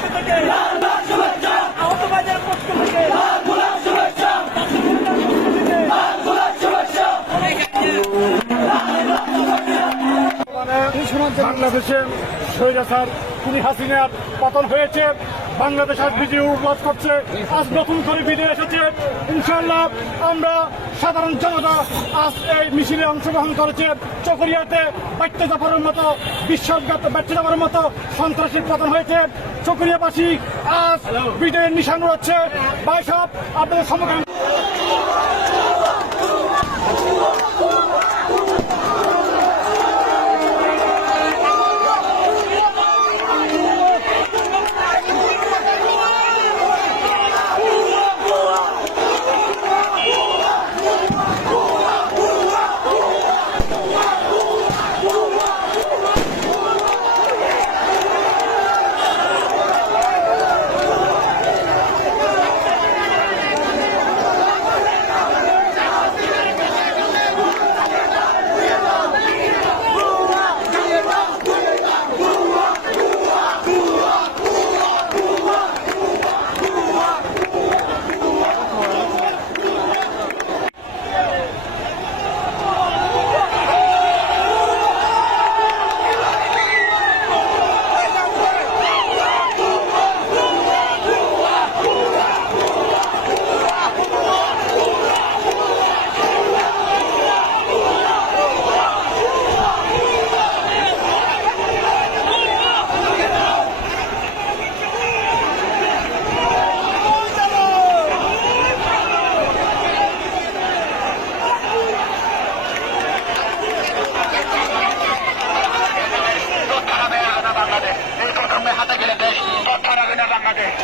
পক্ষ থেকে আহত ভাইদের পক্ষ থেকে বাংলাদেশে স্বৈরাচার খুনি হাসিনার পতন হয়েছে। বাংলাদেশ আজ বিজয় উল্লাস করছে। আজ নতুন করে বিজয় এসেছে। ইনশাআল্লাহ আমরা সাধারণ জনতা আজ এই মিছিলে অংশগ্রহণ করেছে। চকরিয়াতে ব্যর্থ যাবার মতো বিশ্বাসঘাত ব্যর্থ যাবার মতো সন্ত্রাসীর পতন হয়েছে। চকরিয়াবাসী আজ বিজয়ের নিশান হচ্ছে। ভাই সব আপনাদের সম্মুখীন হাতে গেলে দেশ তথ্য রাখবে না বাংলাদেশ।